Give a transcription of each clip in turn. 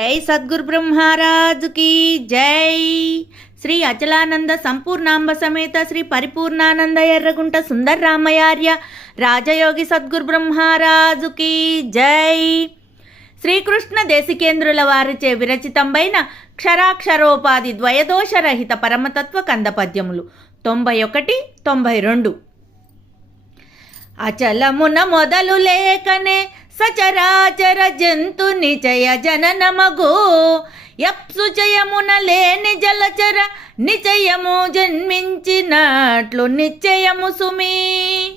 జై సద్గురు బ్రహ్మరాజుకి జై. శ్రీ అచలానంద సంపూర్ణాంబ సమేత శ్రీ పరిపూర్ణానంద ఎర్రగుంట సుందర్ రామయార్య రాజయోగి సద్గురు బ్రహ్మరాజుకి జై. శ్రీకృష్ణ దేశికేంద్రుల వారిచే విరచితంబైన క్షరాక్షరోపాధి ద్వయదోషరహిత పరమతత్వ కందపద్యములు తొంభై ఒకటి తొంభై రెండు. అచలమున మొదలు లేకనే సచరాచర జంతు నిచయ జననమగు. యప్సు జయమున లేని జలచర నిచయము జన్మించినట్లు నిశ్చయము సుమి.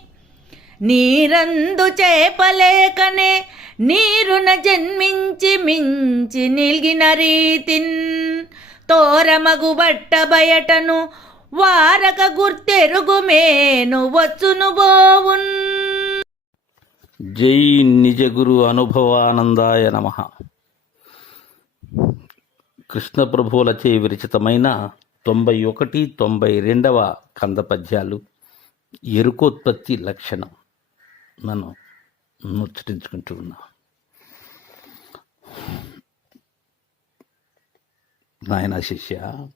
నీరందు చేపలేకనే నీరున జన్మించి మించి నిలిగిన రీతిన్. తోరమగు బట్ట బయటను వారక గుర్తెరుగు మేను వచ్చును బోవున్. జై నిజ గురు అనుభవానందాయ నమ. కృష్ణప్రభువులచే విరచితమైన తొంభై ఒకటి తొంభై రెండవ కంద పద్యాలు ఎరుకోత్పత్తి లక్షణం మనం ముచ్చటించుకుంటూ ఉన్నాం. నాయన శిష్య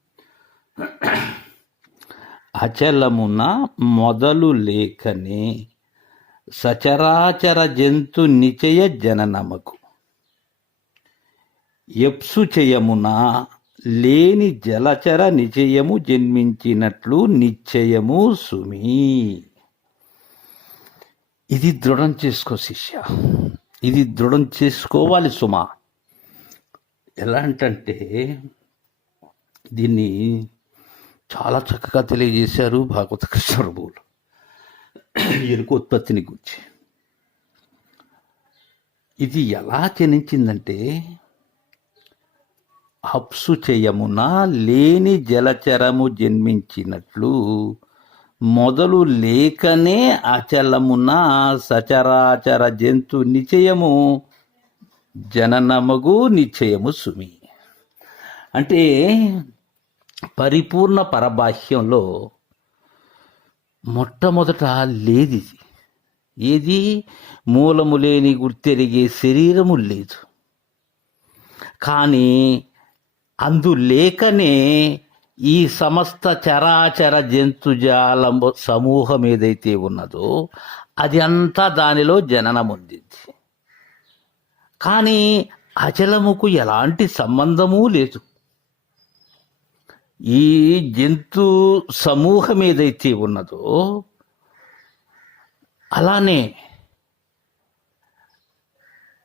అచలమున మొదలు లేకనే సచరాచర జంతు నిచయ జననమకు. ఎప్సు చేయమున లేని జలచర నిచయము జన్మించినట్లు నిశ్చయము సుమి. ఇది దృఢం చేసుకో శిష్య. ఇది దృఢం చేసుకోవాలి సుమా. ఎలాంటంటే దీన్ని చాలా చక్కగా తెలియజేశారు భాగవత కృష్ణ ప్రభువులు ఎరుకు ఉత్పత్తిని గురించి. ఇది ఎలా జనించిందంటే హప్సు చేయమున లేని జలచరము జన్మించినట్లు మొదలు లేకనే అచలమున సచరాచర జంతు నిచయము జననమగు నిశ్చయము సుమి. అంటే పరిపూర్ణ పరబాహ్యంలో మొట్టమొదట లేది. ఏది? మూలము లేని గుర్తెరిగే శరీరము లేదు. కానీ అందు లేకనే ఈ సమస్త చరాచర జంతుజాలం సమూహం ఏదైతే ఉన్నదో అది అంతా దానిలో జననం పొందింది కానీ అచలముకు ఎలాంటి సంబంధము లేదు. ఈ జంతు సమూహం ఏదైతే ఉన్నదో అలానే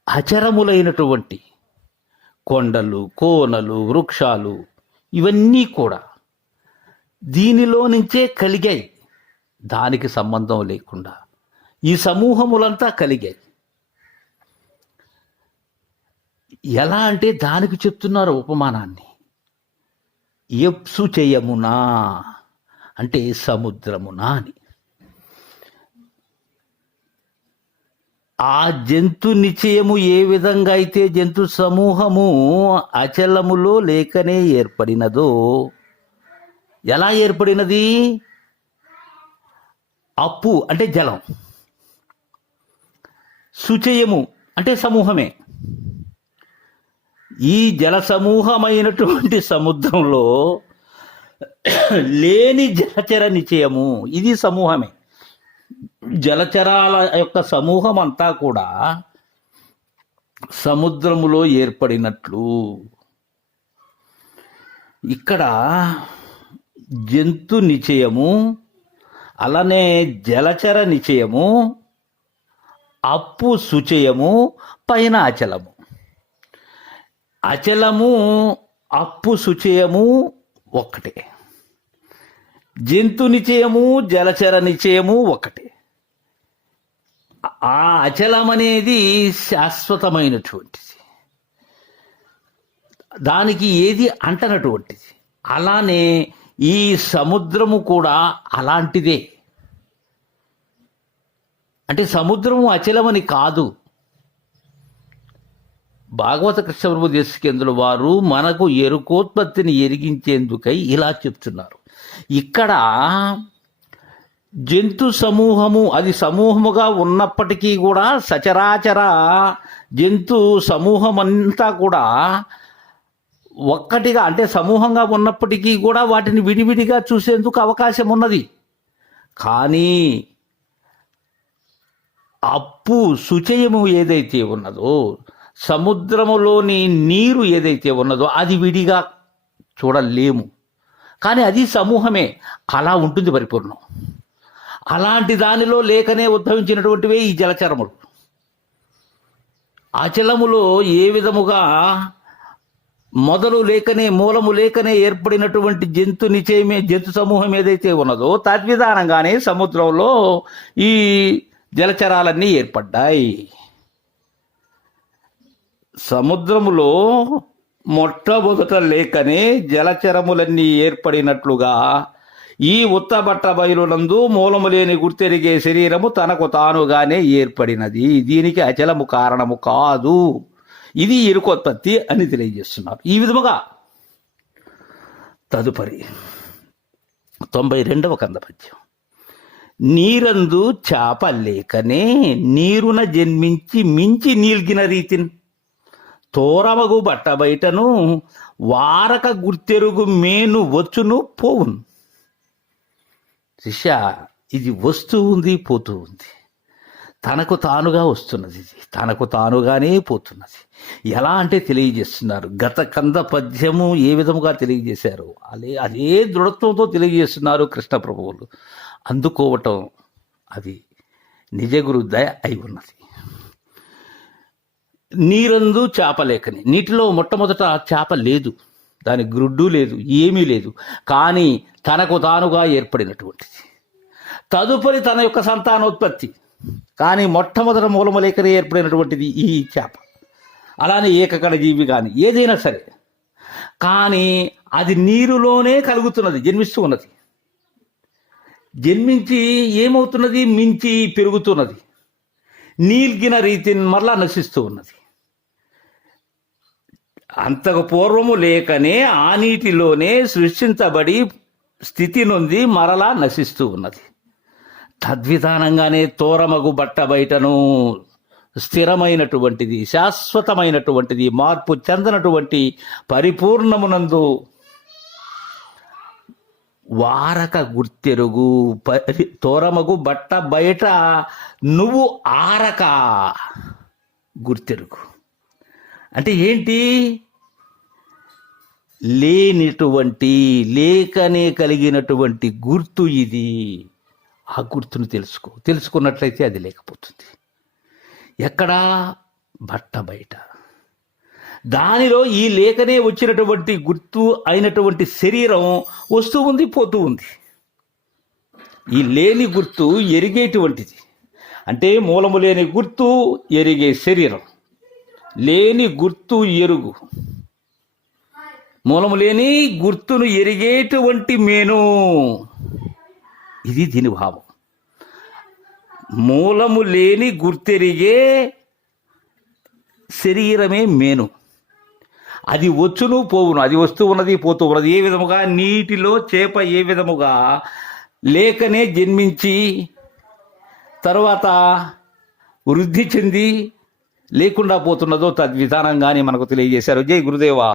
అచరములైనటువంటి కొండలు కోనలు వృక్షాలు ఇవన్నీ కూడా దీనిలో నుంచే కలిగాయి. దానికి సంబంధం లేకుండా ఈ సమూహములంతా కలిగాయి. ఎలా అంటే దానికి చెప్తున్నారు ఉపమానాన్ని. ఎప్సు చేయమునా అంటే సముద్రమునా అని. ఆ జంతు నిశ్చయము ఏ విధంగా అయితే జంతు సమూహము అచలములో లేకనే ఏర్పడినదో ఎలా ఏర్పడినది? అప్పు అంటే జలం. సుచయము అంటే సమూహమే. ఈ జల సమూహమైనటువంటి సముద్రంలో లేని జలచర నిచయము ఇది సమూహమే. జలచరాల యొక్క సమూహం అంతా కూడా సముద్రములో ఏర్పడినట్లు. ఇక్కడ జంతు నిచయము అలానే జలచర నిచయము అప్పు సుచయము పైన అచలము. అచలము అప్పు సుచయము ఒక్కటే. జంతు నిచయము జలచర నిచయము ఒకటే ఆ అచలం అనేది శాశ్వతమైనటువంటిది. దానికి ఏది అంటనటువంటిది? అలానే ఈ సముద్రము కూడా అలాంటిదే. అంటే సముద్రము అచలమని కాదు. భాగవత కృష్ణప్రభు దేశికేంద్రుల వారు మనకు ఎరుకోత్పత్తిని ఎరిగించేందుకై ఇలా చెప్తున్నారు. ఇక్కడ జంతు సమూహము అది సమూహముగా ఉన్నప్పటికీ కూడా సచరాచర జంతు సమూహం అంతా కూడా ఒక్కటిగా అంటే సమూహంగా ఉన్నప్పటికీ కూడా వాటిని విడివిడిగా చూసేందుకు అవకాశం ఉన్నది. కానీ అప్పు సుచయము ఏదైతే ఉన్నదో సముద్రములోని నీరు ఏదైతే ఉన్నదో అది విడిగా చూడలేము. కానీ అది సమూహమే. అలా ఉంటుంది పరిపూర్ణం. అలాంటి దానిలో లేకనే ఉద్భవించినటువంటివే ఈ జలచరములు. అచలములో ఏ విధముగా మొదలు లేకనే మూలము లేకనే ఏర్పడినటువంటి జంతు నిచయమే జంతు సమూహం ఏదైతే ఉన్నదో తద్విధానంగానే సముద్రంలో ఈ జలచరాలన్నీ ఏర్పడ్డాయి. సముద్రములో మొట్టమొదట లేకనే జలచరములన్నీ ఏర్పడినట్లుగా ఈ ఉత్తబట్ట బయలునందు మూలము లేని గుర్తెరిగే శరీరము తనకు తానుగానే ఏర్పడినది. దీనికి అచలము కారణము కాదు. ఇది ఇరుకోత్పత్తి అని తెలియజేస్తున్నారు. ఈ విధముగా తదుపరి తొంభై రెండవ కందపద్యం నీరందు చేప లేకనే నీరున జన్మించి మించి నీల్గిన రీతిని తోరమగు బట్ట బయటను వారక గుర్తెరుగు మేను వచ్చును పోవును. శిష్య ఇది వస్తూ ఉంది పోతూ ఉంది. తనకు తానుగా వస్తున్నది ఇది. తనకు తానుగానే పోతున్నది. ఎలా అంటే తెలియజేస్తున్నారు. గత కంద పద్యము ఏ విధముగా తెలియజేశారు? అదే అదే దృఢత్వంతో తెలియజేస్తున్నారు కృష్ణ ప్రభువులు. అందుకోవటం అది నిజగురు దయ అయి ఉన్నది. నీరందు చేప లేకని. నీటిలో మొట్టమొదట చేప లేదు. దాని గ్రుడ్డు లేదు ఏమీ లేదు. కానీ తనకు తానుగా ఏర్పడినటువంటిది. తదుపరి తన యొక్క సంతానోత్పత్తి. కానీ మొట్టమొదట మూలము లేకనే ఏర్పడినటువంటిది ఈ చేప. అలానే ఏకకణ జీవి కానీ ఏదైనా సరే. కానీ అది నీరులోనే కలుగుతున్నది జన్మిస్తూ ఉన్నది. జన్మించి ఏమవుతున్నది? మించి పెరుగుతున్నది. నీల్గిన రీతిని మరలా నశిస్తూ ఉన్నది. అంతకు పూర్వము లేకనే ఆ నీటిలోనే సృష్టించబడి స్థితి నుండి మరలా నశిస్తూ ఉన్నది. తద్విధానంగానే తోరమగు బట్ట బయటను స్థిరమైనటువంటిది శాశ్వతమైనటువంటిది మార్పు చెందనటువంటి పరిపూర్ణమునందు వారక గుర్తెరుగు పరి తోరమగు బట్ట బయట నువ్వు ఆరక గుర్తెరుగు. అంటే ఏంటి? లేనిటువంటి లేకనే కలిగినటువంటి గుర్తు ఇది. ఆ గుర్తును తెలుసుకో. తెలుసుకున్నట్లయితే అది లేకపోతుంది. ఎక్కడా? బట్ట బయట. దానిలో ఈ లేఖనే వచ్చినటువంటి గుర్తు అయినటువంటి శరీరం వస్తూ ఉంది పోతూ ఉంది. ఈ లేని గుర్తు ఎరిగేటువంటిది. అంటే మూలము లేని గుర్తు ఎరిగే శరీరం. లేని గుర్తు ఎరుగు. మూలము లేని గుర్తును ఎరిగేటువంటి మేను. ఇది దీని భావం. మూలము లేని గుర్తెరిగే శరీరమే మేను. అది వచ్చును పోవును అది వస్తూ ఉన్నది పోతూ ఉన్నది. ఏ విధముగా? నీటిలో చేప ఏ విధముగా? లేకనే జన్మించి తర్వాత వృద్ధి చెంది లేకుండా పోతున్నదో తద్విధానంగానే మనకు తెలియజేశారు. జై గురుదేవా.